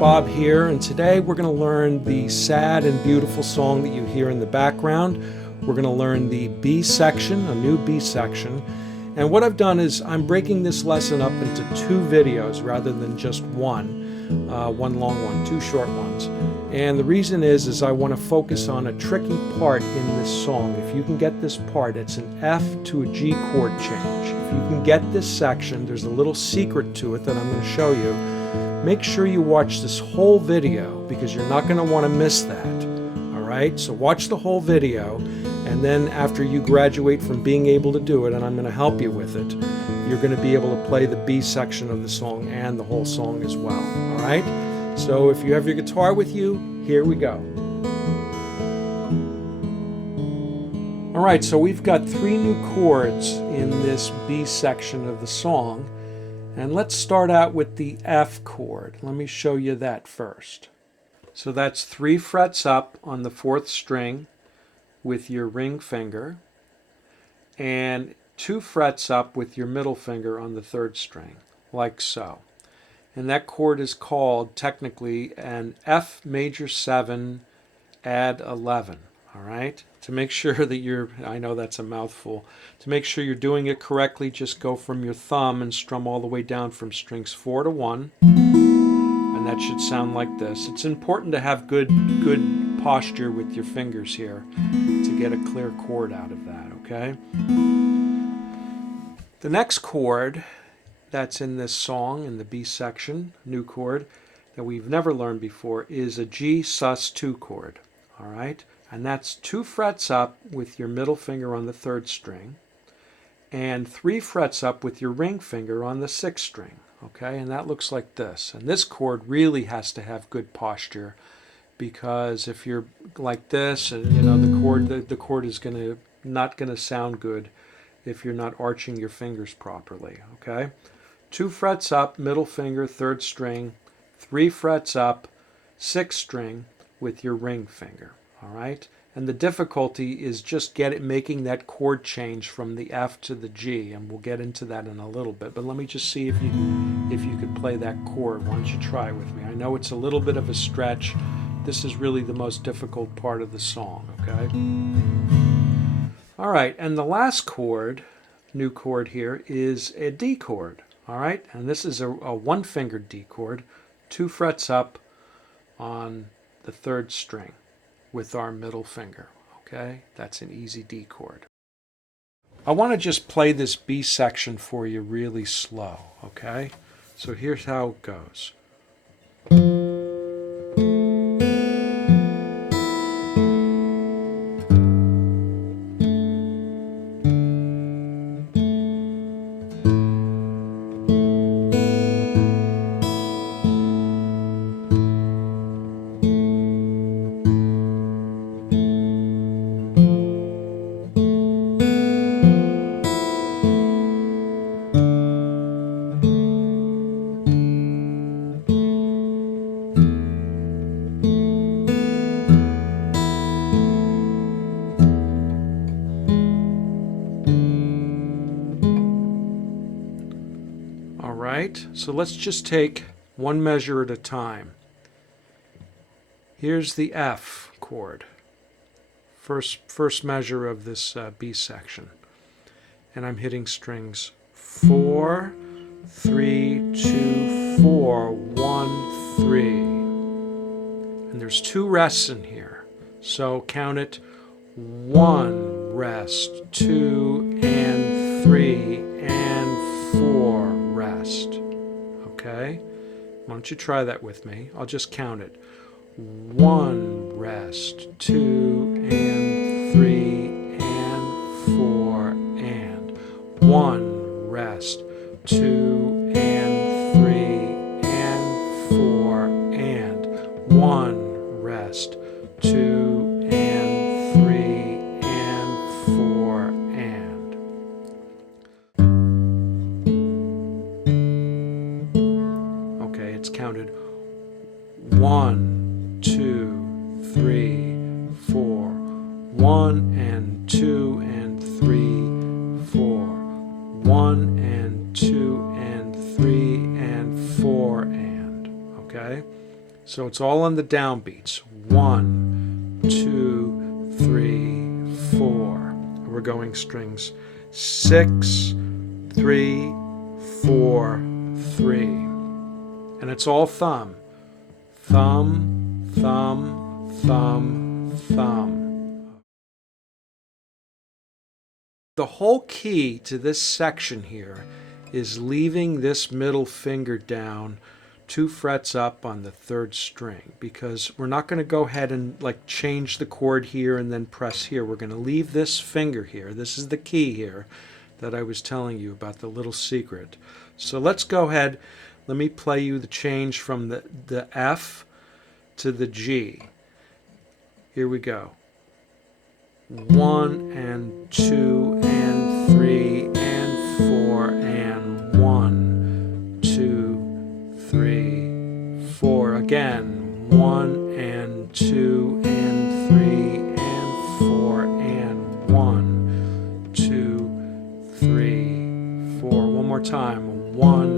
Bob here, and today we're going to learn the sad and beautiful song that you hear in the background. We're going to learn the B section, a new B section. And what I've done is I'm breaking this lesson up into two videos rather than just one long one, two short ones. And the reason is I want to focus on a tricky part in this song. If you can get this part, it's an F to a G chord change. If you can get this section, there's a little secret to it that I'm going to show you. Make sure you watch this whole video because you're not going to want to miss that. All right, so watch the whole video, and then after you graduate from being able to do it, and I'm going to help you with it, you're going to be able to play the B section of the song and the whole song as well. All right, so if you have your guitar with you, here we go. All right, so we've got three new chords in this B section of the song. And let's start out with the F chord. Let me show you that first. So that's 3 frets up on the 4th string with your ring finger, and 2 frets up with your middle finger on the 3rd string, like so. And that chord is called technically an F major 7 add 11. All right? To make sure that I know that's a mouthful, to make sure you're doing it correctly, just go from your thumb and strum all the way down from strings 4 to 1, and that should sound like this. It's important to have good posture with your fingers here to get a clear chord out of that, okay? The next chord that's in this song, in the B section, new chord, that we've never learned before, is a G sus2 chord, all right? And that's 2 frets up with your middle finger on the 3rd string and 3 frets up with your ring finger on the 6th string. Okay, and that looks like this. And this chord really has to have good posture, because if you're like this, and the chord is not gonna sound good if you're not arching your fingers properly. Okay, 2 frets up, middle finger, 3rd string, 3 frets up, 6th string with your ring finger. All right, and the difficulty is just making that chord change from the F to the G, and we'll get into that in a little bit. But let me just see if you could play that chord. Why don't you try with me? I know it's a little bit of a stretch. This is really the most difficult part of the song. Okay. All right, and the last chord, new chord here, is a D chord. All right, and this is a 1-fingered D chord, 2 frets up on the 3rd string with our middle finger. Okay, that's an easy D chord. I want to just play this B section for you really slow. Okay, so here's how it goes. Right, so let's just take one measure at a time. Here's the F chord, first measure of this B section, and I'm hitting strings 4, 3, 2, 4, 1, 3, and there's 2 rests in here, so count it: 1 rest, 2 and 3 and 4 rest. Okay, why don't you try that with me? I'll just count it: 1 rest, 2 and 3 and 4 and 1 rest, 2 and 3 and 4 and 1 rest, 2 and 3 and 4 and. Okay, it's counted 1, 2, 3, 4, 1 and 2 and 3, 4, 1 and 2 and 3 and 4 and. Okay, So it's all on the downbeats. 1, 2, 3, 4. We're going strings 6, 3, 4, 3. And it's all thumb. Thumb, thumb, thumb, thumb. The whole key to this section here is leaving this middle finger down 2 frets up on the 3rd string, because we're not going to go ahead and like change the chord here and then press here. We're going to leave this finger here. This is the key here that I was telling you about, the little secret. So let's go ahead. Let me play you the change from the F to the G. Here we go. 1 and 2 and 3 and 4 and 1, 2, 3, 4. Again, 1 and 2 and 3 and 4 and 1, 2, 3, 4. One more time. 1